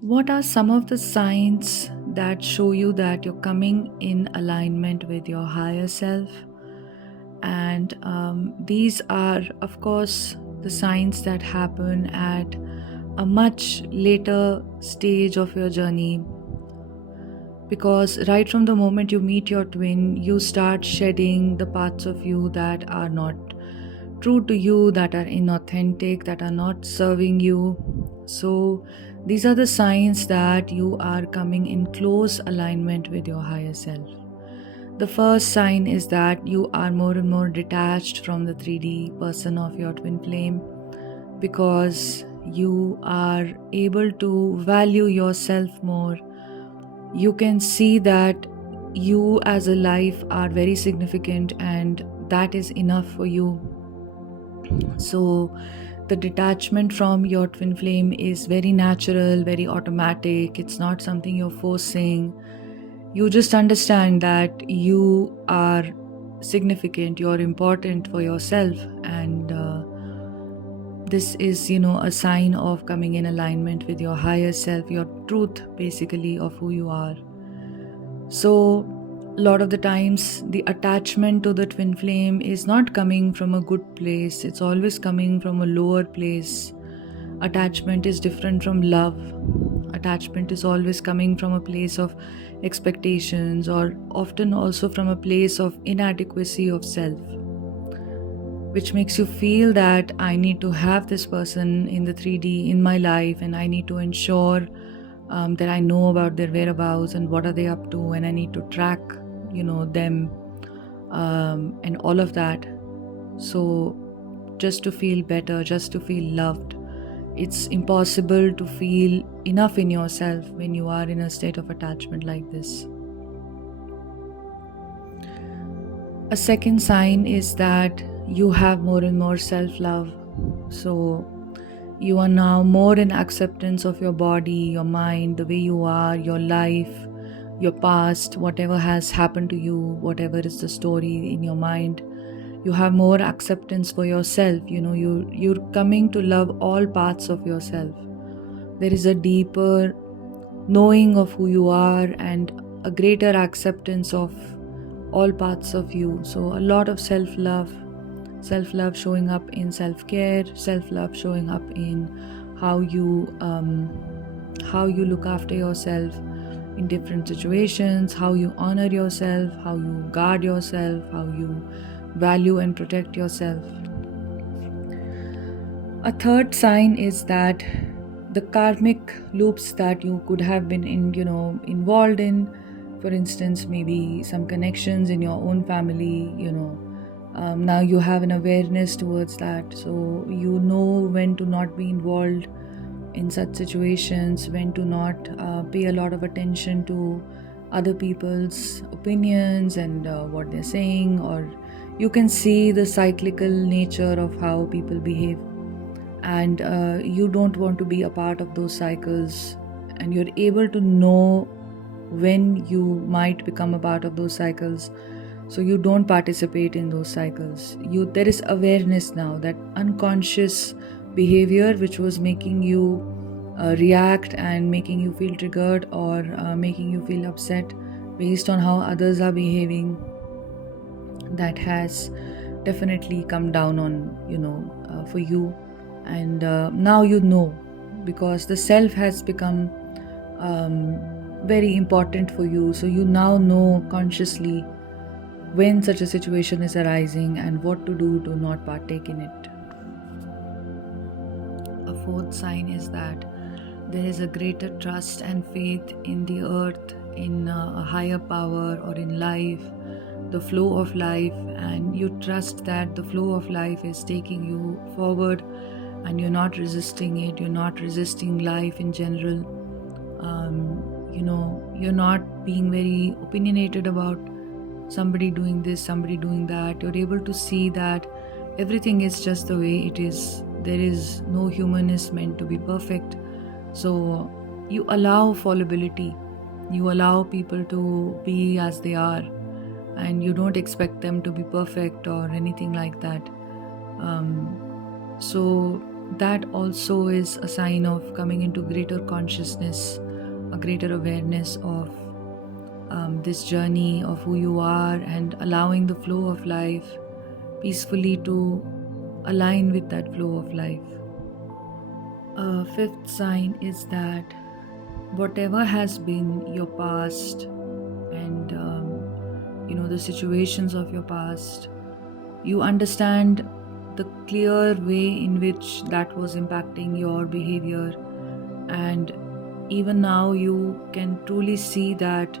What are some of the signs that show you that you're coming in alignment with your higher self? And these are, of course, the signs that happen at a much later stage of your journey, because right from the moment you meet your twin, you start shedding the parts of you that are not true to you, that are inauthentic, that are not serving you. So, these are the signs that you are coming in close alignment with your higher self. The first sign is that you are more and more detached from the 3D person of your twin flame, because you are able to value yourself more. You can see that you as a life are very significant, and that is enough for you. So, the detachment from your twin flame is very natural, very automatic. It's not something you're forcing. You just understand that you are significant, you're important for yourself, and this is, a sign of coming in alignment with your higher self, your truth, basically, of who you are. So, a lot of the times, the attachment to the twin flame is not coming from a good place, it's always coming from a lower place. Attachment is different from love. Attachment is always coming from a place of expectations, or often also from a place of inadequacy of self, which makes you feel that I need to have this person in the 3D in my life, and I need to ensure that I know about their whereabouts and what are they up to, and I need to track, them, and all of that. So, just to feel better, just to feel loved. It's impossible to feel enough in yourself when you are in a state of attachment like this. A second sign is that you have more and more self-love. So you are now more in acceptance of your body, your mind, the way you are, your life, your past, whatever has happened to you, whatever is the story in your mind. You have more acceptance for yourself. You're coming to love all parts of yourself. There is a deeper knowing of who you are and a greater acceptance of all parts of you. So a lot of self love showing up in self-care, self-love showing up in how you look after yourself in different situations, how you honor yourself, how you guard yourself, how you value and protect yourself. A third sign is that the karmic loops that you could have been involved in, for instance, maybe some connections in your own family, now you have an awareness towards that, so you know when to not be involved in such situations, when to not pay a lot of attention to other people's opinions and what they're saying, or you can see the cyclical nature of how people behave, and you don't want to be a part of those cycles, and you're able to know when you might become a part of those cycles, so you don't participate in those cycles. There is awareness now that unconscious behavior which was making you react and making you feel triggered, or making you feel upset based on how others are behaving, that has definitely come down on for you. And now you know, because the self has become very important for you, so you now know consciously when such a situation is arising and what to do to not partake in it. A fourth sign is that there is a greater trust and faith in the earth, in a higher power, or in life, the flow of life, and you trust that the flow of life is taking you forward, and you're not resisting it, you're not resisting life in general. You're not being very opinionated about somebody doing this, somebody doing that. You're able to see that everything is just the way it is. There is no human is meant to be perfect. So you allow fallibility, you allow people to be as they are, and you don't expect them to be perfect or anything like that. So that also is a sign of coming into greater consciousness, a greater awareness of this journey of who you are, and allowing the flow of life peacefully to align with that flow of life. A fifth sign is that whatever has been your past and the situations of your past, you understand the clear way in which that was impacting your behavior, and even now you can truly see that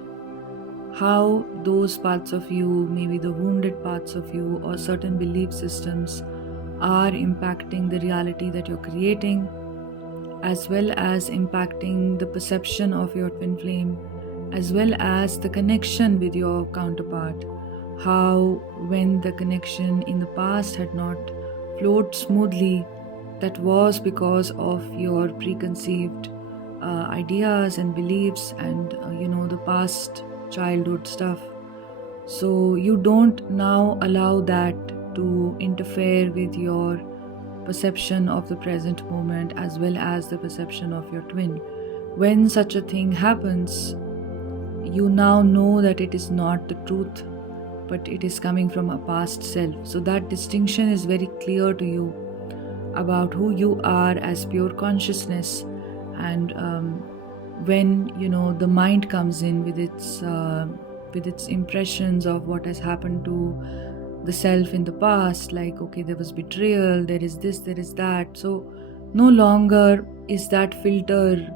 how those parts of you, maybe the wounded parts of you or certain belief systems, are impacting the reality that you're creating, as well as impacting the perception of your twin flame, as well as the connection with your counterpart. How, when the connection in the past had not flowed smoothly, that was because of your preconceived ideas and beliefs and the past childhood stuff. So you don't now allow that to interfere with your perception of the present moment as well as the perception of your twin. When such a thing happens, you now know that it is not the truth, but it is coming from a past self. So that distinction is very clear to you about who you are as pure consciousness. And when the mind comes in with its impressions of what has happened to the self in the past, like, okay, there was betrayal, there is this, there is that, so no longer is that filter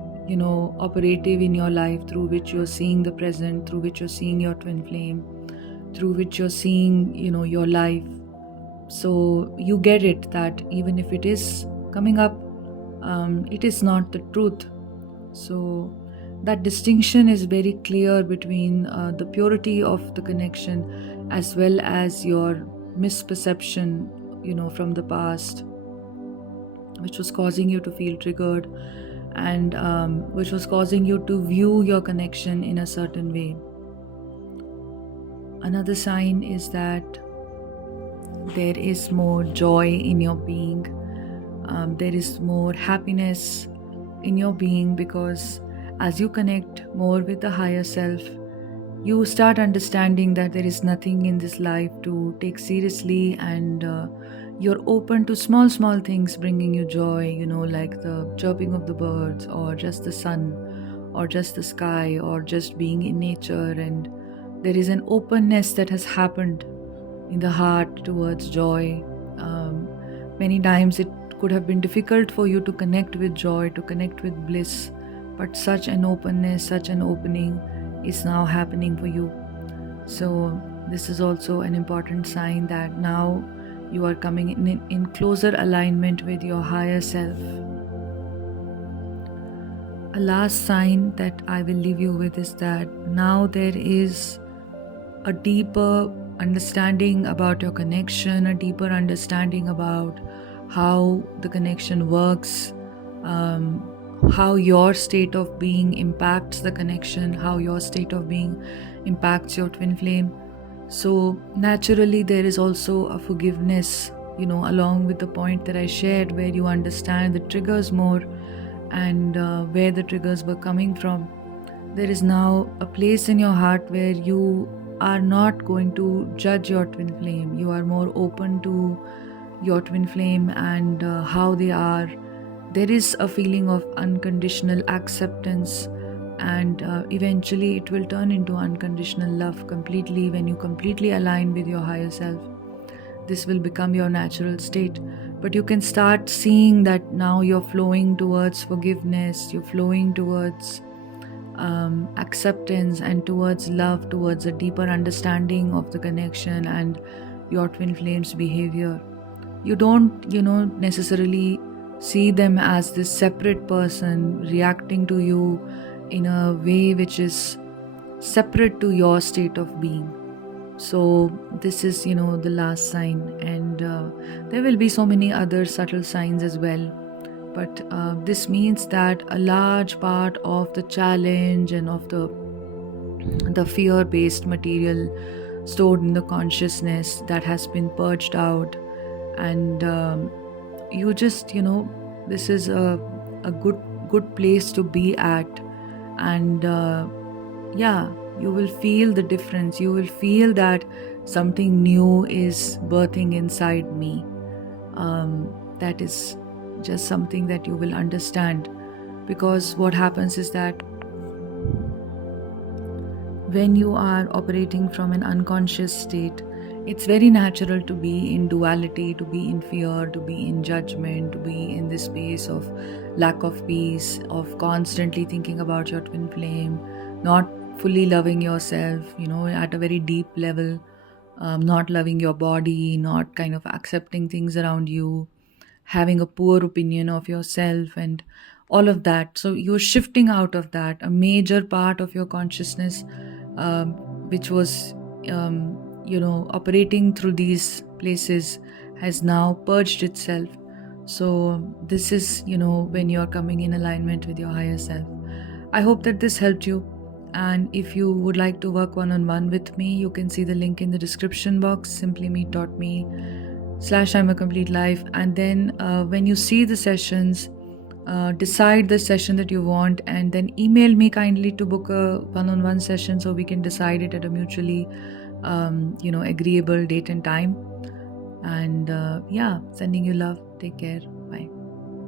operative in your life, through which you're seeing the present, through which you're seeing your twin flame, through which you're seeing your life. So you get it that even if it is coming up, it is not the truth. So that distinction is very clear between the purity of the connection as well as your misperception from the past, which was causing you to feel triggered, and which was causing you to view your connection in a certain way. Another sign is that there is more joy in your being. There is more happiness in your being, because as you connect more with the higher self, you start understanding that there is nothing in this life to take seriously, and you're open to small things bringing you joy, like the chirping of the birds, or just the sun, or just the sky, or just being in nature. And there is an openness that has happened in the heart towards joy. Many times it could have been difficult for you to connect with joy, to connect with bliss, but such an openness, such an opening is now happening for you. So this is also an important sign that now you are coming in closer alignment with your higher self. A last sign that I will leave you with is that now there is a deeper understanding about your connection, a deeper understanding about how the connection works, how your state of being impacts the connection, how your state of being impacts your twin flame. So naturally there is also a forgiveness, along with the point that I shared, where you understand the triggers more and where the triggers were coming from. There is now a place in your heart where you are not going to judge your twin flame. You are more open to your twin flame and how they are. There is a feeling of unconditional acceptance, and eventually it will turn into unconditional love completely when you completely align with your higher self. This will become your natural state. But you can start seeing that now you're flowing towards forgiveness, you're flowing towards acceptance and towards love, towards a deeper understanding of the connection and your twin flame's behavior. You don't, necessarily see them as this separate person reacting to you in a way which is separate to your state of being. So this is, the last sign, and there will be so many other subtle signs as well. But this means that a large part of the challenge and of the fear-based material stored in the consciousness that has been purged out, and you just this is a good place to be at. And yeah, you will feel the difference. You will feel that something new is birthing inside me. That is just something that you will understand, because what happens is that when you are operating from an unconscious state, it's very natural to be in duality, to be in fear, to be in judgment, to be in this space of lack of peace, of constantly thinking about your twin flame, not fully loving yourself, at a very deep level, not loving your body, not kind of accepting things around you, having a poor opinion of yourself, and all of that. So you're shifting out of that. A major part of your consciousness, um, which was, operating through these places, has now purged itself. So this is, when you're coming in alignment with your higher self. I hope that this helped you. And if you would like to work one-on-one with me, you can see the link in the description box, simplymeet.me/I'm a complete life. And then when you see the sessions, decide the session that you want, and then email me kindly to book a one-on-one session so we can decide it at a mutually agreeable date and time. And yeah, sending you love. Take care.